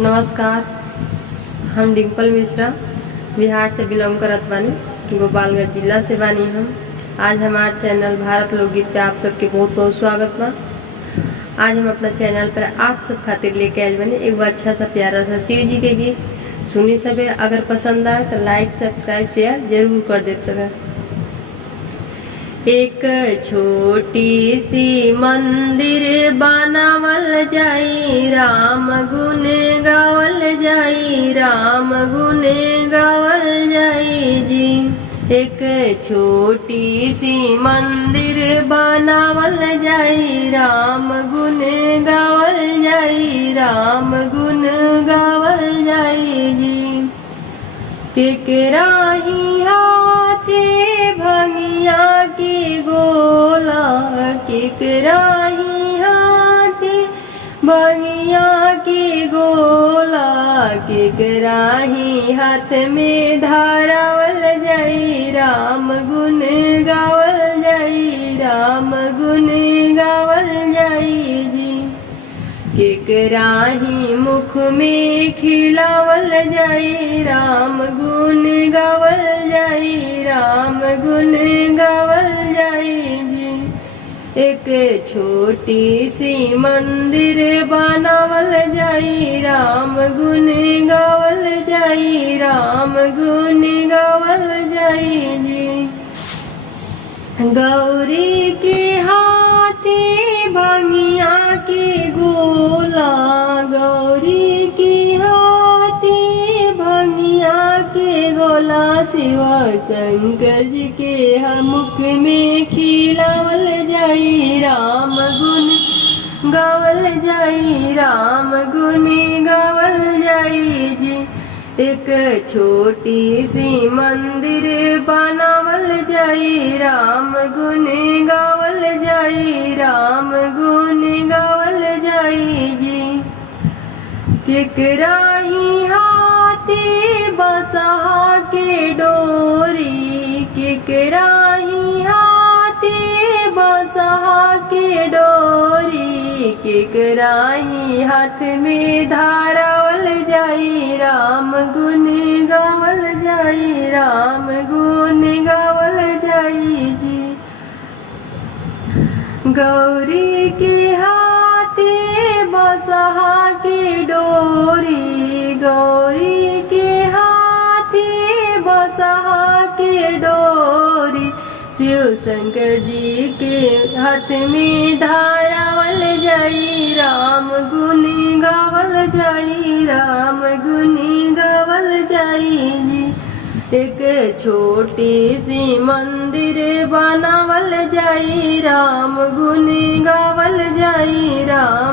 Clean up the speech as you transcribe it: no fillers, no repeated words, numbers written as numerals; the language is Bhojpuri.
नमस्कार। हम डिम्पल मिश्रा बिहार से बिलोंग करत बानी, गोपालगंज जिला से बानी हम। आज हमारे चैनल भारत लोकगीत पे आप सबके बहुत बहुत स्वागत बा। आज हम अपना चैनल पर आप सब खातिर लेके आए बनी एगो अच्छा सा प्यारा सा शिव जी के गीत सुनी सबे। अगर पसंद आए तो लाइक सब्सक्राइब शेयर जरूर कर दे सबे। एक छोटी सी मंदिर बनावल जाई, राम गुण गावल जाई, राम गुण गावल जाई जी। एक छोटी सी मंदिर बनावल जाई, राम गुण गावल जाई, राम गुण गावल जाई जी। केकरा ही हाथे भंगिया की गोला, केकरा ही हाथे भंगिया की गोला, केकरा ही हाथ में धारावल जाई, राम गुण गावल जाई, राम गुण गावल जाई जी। केकरा ही मुख में खिलावल जाई, राम गुण गावल जाई, राम गुण गावल जाई जी। एक छोटी सी मंदिर बनावल जाई, राम गुण गावल जाई, राम गुण गावल जाई जी। गौरी के हाथे भंगिया की गोला, गौरी के हाथे भंगिया के गोला, शिवा शंकर जी के मुख में खिलावल जाई, राम गुण गावल जाई, राम गुण गावल जाई जी। एक छोटी सी मंदिर बनावल जाई, राम गुण गावल जाई, राम गुण गावल जाई जी। केकरा ही हाथे बसहा के डोरी, केकरा ही हाथे बसहा के डोरी, केकरा ही हाथ में धारावल जाई, राम गुण गावल जाई, राम गुण गावल जाई जी। गौरी के हाथे बसहा के डोरी, गौरी के हाथे बसहा के डोरी, शिव शंकर जी के हाथ में धारावल जाई, राम गुण गावल जाई, राम गुण गावल जाई जी। एक छोटी सी मंदिर बनावल जाई, राम गुण गावल जाई, राम